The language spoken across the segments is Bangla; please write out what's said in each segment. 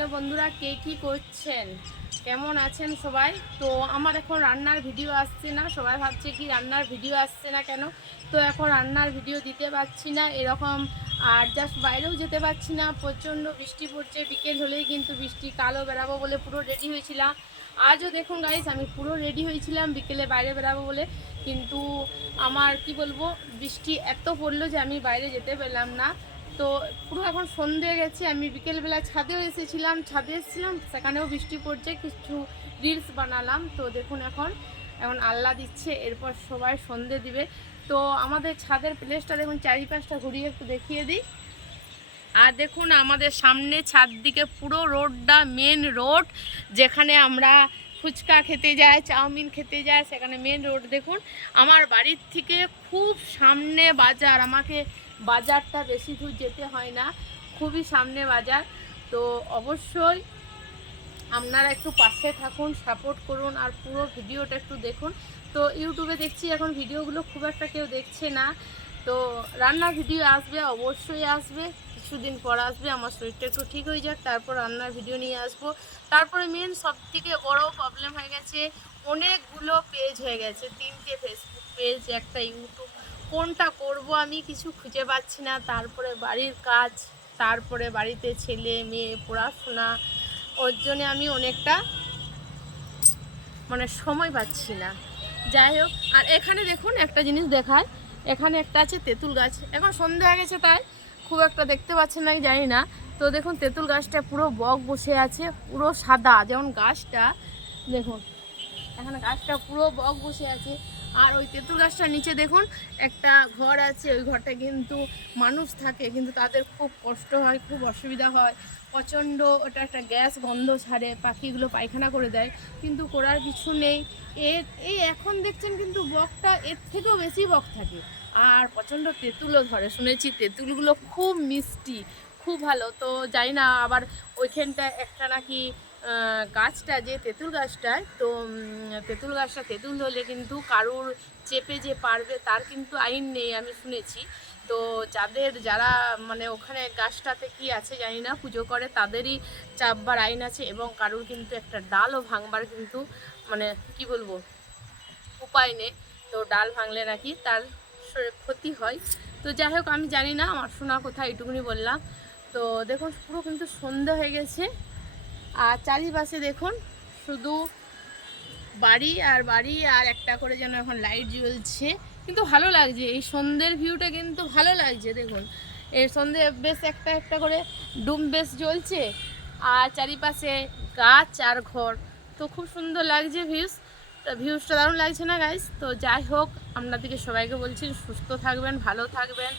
হ্যালো বন্ধুরা, কে কি করছেন, কেমন আছেন সবাই? তো আমার এখন রান্নার ভিডিও আসছে না। সবাই ভাবছে কি রান্নার ভিডিও আসছে না কেন। তো এখন রান্নার ভিডিও দিতে পারছি না এরকম। আর জাস্ট বাইরেও যেতে পারছি না, প্রচণ্ড বৃষ্টি পড়ছে। বিকেল হলেই কিন্তু বৃষ্টি, কালো বেরাবো বলে পুরো রেডি হয়েছিলাম। আজও দেখুন গাইস, আমি পুরো রেডি হয়েছিলাম বিকেলে বাইরে বেরাবো বলে, কিন্তু আমার কি বলবো, বৃষ্টি এত পড়লো যে আমি বাইরে যেতে পেলাম না। তো পুরো এখন সন্ধে গেছে। আমি বিকেলবেলা ছাদেও এসেছিলাম, সেখানেও বৃষ্টি পড়ছে। কিছু রিলস বানালাম। তো দেখুন এখন এখন আল্লাহ দিচ্ছে, এরপর সবাই সন্ধে দিবে। তো আমাদের ছাদের প্লেসটা দেখুন, চারিপাশটা ঘুরিয়ে একটু দেখিয়ে দিই। আর দেখুন আমাদের সামনে ছাদ দিকে পুরো রোডটা মেন রোড, যেখানে আমরা ফুচকা খেতে যাই, চাউমিন খেতে যাই, সেখানে মেন রোড দেখুন। আমার বাড়ির থেকে খুব সামনে বাজার, আমাকে বাজারটা বেশি দূর যেতে হয় না, খুবই সামনে বাজার। তো অবশ্যই আপনারা একটু পাশে থাকুন, সাপোর্ট করুন, আর পুরো ভিডিওটা একটু দেখুন। তো ইউটিউবে দেখছি এখন ভিডিওগুলো খুব একটা কেউ দেখছে না। তো রান্নার ভিডিও আসবে, অবশ্যই আসবে, কিছুদিন পর আসবে। আমার শরীরটা একটু ঠিক হয়ে যাক, তারপর রান্নার ভিডিও নিয়ে আসবো। তারপরে মেন সবথেকে বড় প্রবলেম হয়ে গেছে, অনেকগুলো পেজ হয়ে গেছে, 3টে ফেসবুক পেজ, একটা ইউটিউব। কোনটা করব আমি কিছু খুঁজে পাচ্ছি না। তারপরে বাড়ির কাজ, তারপরে বাড়িতে ছেলে মেয়ে পড়াশোনা, ওর জন্যে আমি অনেকটা সময় পাচ্ছি না। যাই হোক, আর এখানে দেখুন একটা জিনিস দেখায়, এখানে একটা আছে তেঁতুল গাছ। এখন সন্ধ্যা হয়ে গেছে তাই খুব একটা দেখতে পাচ্ছেন নাকি জানি না। তো দেখুন তেঁতুল গাছটা পুরো বক বসে আছে, পুরো সাদা, যেমন গাছটা দেখুন, এখানে গাছটা পুরো বক বসে আছে। আর ওই তেঁতুল গাছটার নিচে দেখুন একটা ঘর আছে, ওই ঘরটা কিন্তু মানুষ থাকে, কিন্তু তাদের খুব কষ্ট হয়, খুব অসুবিধা হয়, প্রচণ্ড ওটা একটা গ্যাস গন্ধ ছাড়ে, পাখিগুলো পায়খানা করে দেয়, কিন্তু করার কিছু নেই। এই এখন দেখছেন কিন্তু বকটা এর থেকেও বেশি বক থাকে। আর প্রচণ্ড তেঁতুলও ধরে, শুনেছি তেঁতুলগুলো খুব মিষ্টি, খুব ভালো। তো জানি না, আবার ওইখানটা একটা নাকি গাছটা, যে তেঁতুল গাছটায়, তো তেঁতুল গাছটা তেঁতুল হলে কিন্তু কারুর চেপে যে পারবে তার কিন্তু আইন নেই, আমি শুনেছি। তো যারা ওখানে গাছটাতে কি আছে জানি না, পুজো করে, তাদেরই চাপবার আইন আছে, এবং কারুর কিন্তু একটা ডালও ভাঙবার কিন্তু কি বলবো, উপায় নেই। তো ডাল ভাঙলে নাকি তার ক্ষতি হয়। তো যাই হোক, আমি জানি না, আমার শোনা কথা এইটুকুনি বললাম। তো দেখুন পুরো কিন্তু সন্ধ্যা হয়ে গেছে, আর চারিপাশে দেখুন শুধু বাড়ি আর বাড়ি, আর একটা করে যেন এখন লাইট জ্বলছে, কিন্তু ভালো লাগছে। এই সন্ধ্যের ভিউটা কিন্তু ভালো লাগছে। দেখুন এই সন্ধ্যে বেশ একটা একটা করে ডুম বেশ জ্বলছে, আর চারিপাশে গাছ আর ঘর, তো খুব সুন্দর লাগছে ভিউজটা দারুণ লাগছে না গাইস? তো যাই হোক, আপনাদেরকে সবাইকে বলছি সুস্থ থাকবেন, ভালো থাকবেন,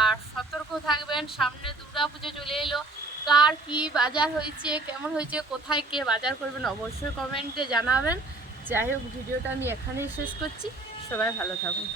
আর সতর্ক থাকবেন। সামনে দুর্গা পুজো চলে এলো, কার কি বাজার হয়েছে, কেমন হয়েছে, কোথায় কে বাজার করবেন, অবশ্যই কমেন্টে জানাবেন। যাই হোক, ভিডিওটা আমি এখানেই শেষ করছি। সবাই ভালো থাকুন।